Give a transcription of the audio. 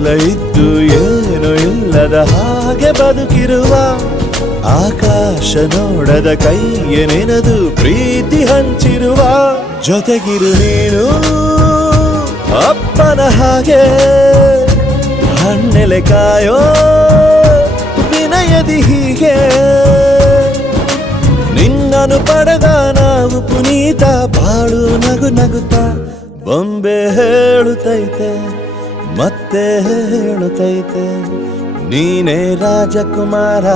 ಎಲ್ಲ ಇದ್ದು ಏನು ಇಲ್ಲದ ಹಾಗೆ ಬದುಕಿರುವ ಆಕಾಶ ನೋಡದ ಕೈಯ ನೆನೆದು ಪ್ರೀತಿ ಹಂಚಿರುವ ಜೊತೆಗಿರು ನೀನು ಅಪ್ಪನ ಹಾಗೆ ಹಣ್ಣೆಲೆ ಕಾಯೋ ವಿನಯದಿ ಹೀಗೆ ನಿನ್ನನು ಪಡೆದ ನಾವು ಪುನೀತ ಬಾಳು ನಗು ನಗುತ್ತಾ ಬೊಂಬೆ ಹೇಳುತ್ತೈತೆ ಮತ್ತೆ ಹೇಳುತ್ತೈತೆ ನೀನೇ ರಾಜಕುಮಾರ.